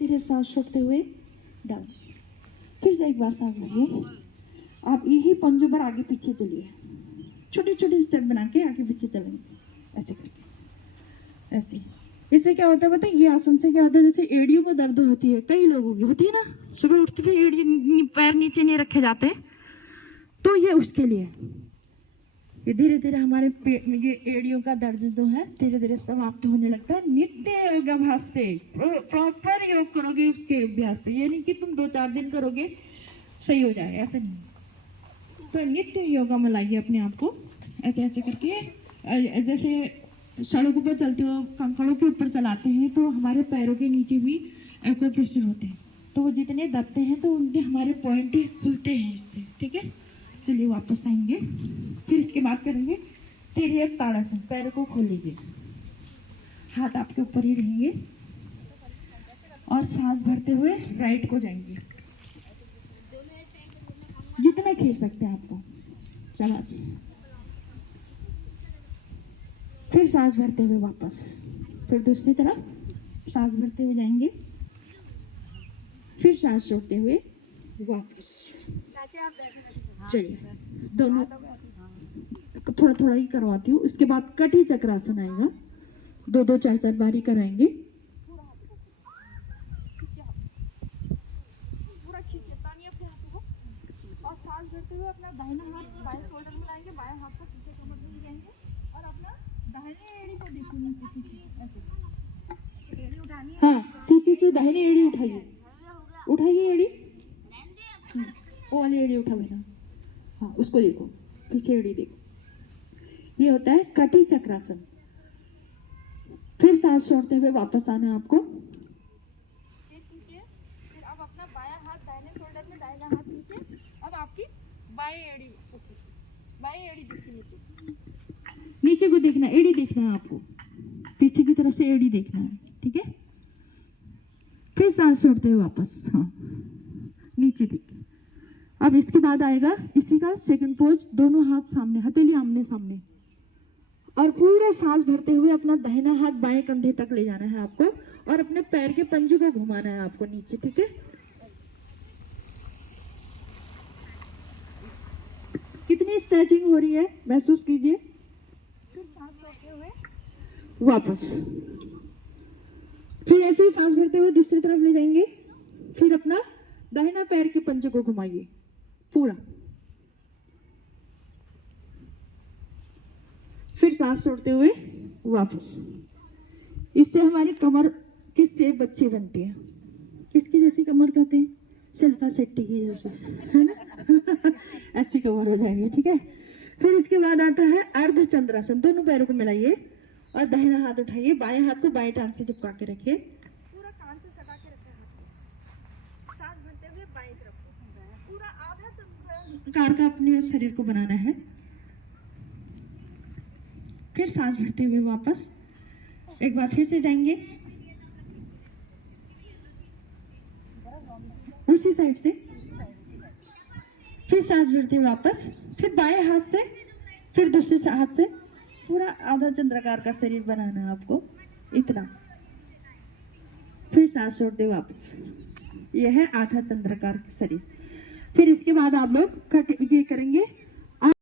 धीरे सांस छोड़ते हुए डाउन। फिर से एक बार सांस भरिए। आप यही पंजों पर आगे पीछे चलिए, छोटे छोटे स्टेप बना के आगे पीछे चलेंगे ऐसे करके। ऐसे इससे क्या होता है पता है, ये आसन से क्या होता है, जैसे एड़ियों में दर्द होती है, कई लोगों की होती है ना, सुबह उठते हुए एड़ी पैर नीचे नहीं रखे जाते, तो ये उसके लिए ये धीरे धीरे हमारे ये एड़ियों का दर्द जो है धीरे धीरे समाप्त होने लगता है। नित्य योगाभ्यास से, प्रॉपर योग करोगे उसके अभ्यास से, ये नहीं कि तुम 2-4 दिन करोगे सही हो जाए, ऐसा नहीं। तो नित्य योगा में लाइए अपने आप को, ऐसे ऐसे करके। जैसे सड़कों पर चलते हो, कंकड़ों के ऊपर चलाते हैं, तो हमारे पैरों के नीचे भी एक्यूप्रेशर होते हैं, तो वो जितने दबते हैं तो उनके हमारे पॉइंट ही खुलते हैं इससे। ठीक है, चलिए वापस आएंगे। फिर इसके बाद करेंगे तिर्यक ताड़ासन। पैरों को खोल लीजिए, हाथ आपके ऊपर ही रहेंगे और सांस भरते हुए राइट को जाएंगे, जितना खींच सकते हैं आपको। चला, फिर सांस भरते हुए वापस, फिर दूसरी तरफ सांस भरते हुए जाएंगे, फिर सांस छोड़ते हुए वापस। चलिए दोनों थोड़ा थोड़ा ही करवाती हूँ। इसके बाद कटी चक्रासन आएगा, 2-2 4-4 बार ही कराएंगे। पूरा खींचे तानिए अपने हाथों को और सांस भरते हुए अपना दाहिना हाथ बाएं शोल्डर में लाएंगे, बाएं हाथ को पीछे कमर में ले जाएंगे और अपना दाहिने एड़ी को देखो नीचे खींचे ऐसे। एड़ी उठानी है, हाँ पीछे से दाहिनी एड़ी उठाइए, उठाइए एड़ी, वो वाली एड़ी उठा लेना। हाँ उसको देखो, पीछे एड़ी देखो। ये होता है कटी चक्रासन। फिर सांस छोड़ते हुए वापस आना है आपको। फिर अब अपना बायां हाथ दाहिने शोल्डर में, दाहिना हाथ नीचे। अब आपकी बाएं एड़ी दिखी नीचे, नीचे को देखना, एड़ी देखना है आपको, पीछे की तरफ से एड़ी देखना है। ठीक है, फिर सांस छोड़ते हुए वापस, हाँ नीचे देखिए। अब इसके बाद आएगा इसी का सेकंड पोज, दोनों हाथ सामने, हथेली आमने सामने, और पूरा सांस भरते हुए अपना दाहिना हाथ बाएं कंधे तक ले जाना है आपको और अपने पैर के पंजे को घुमाना है आपको नीचे। ठीक है, कितनी स्ट्रेचिंग हो रही है महसूस कीजिए। फिर सांस छोड़ते हुए वापस, फिर ऐसे ही सांस भरते हुए दूसरी तरफ ले जाएंगे, फिर अपना दाहिना पैर के पंजे को घुमाइए पूरा, फिर सांस छोड़ते हुए वापस। इससे हमारी कमर की शेप अच्छी बनती है। किसकी जैसी कमर कहते हैं? शिल्पा शेट्टी की जैसे, है ना? ऐसी कमर हो जाएगी। ठीक है, फिर इसके बाद आता है अर्ध चंद्रासन। दोनों पैरों को मिलाइए और दाहिना हाथ उठाइए, बाएं हाथ को बाएं टांग से चिपका के रखिए, पूरा कान से सटा के रखें हाथ। सांस भरते हुए बाएं तरफ पूरा आधा चंद्र कार का अपने शरीर को बनाना है। फिर सांस भरते हुए वापस, एक बार फिर से जाएंगे उसी साइड से, फिर सांस भरते हुए वापस, फिर बाएं हाथ से, फिर दूसरे हाथ से पूरा आधा चंद्राकार का शरीर बनाना है आपको, इतना। फिर सांस छोड़ते हुए वापस, यह है आधा चंद्राकार का शरीर। फिर इसके बाद आप लोग ये करेंगे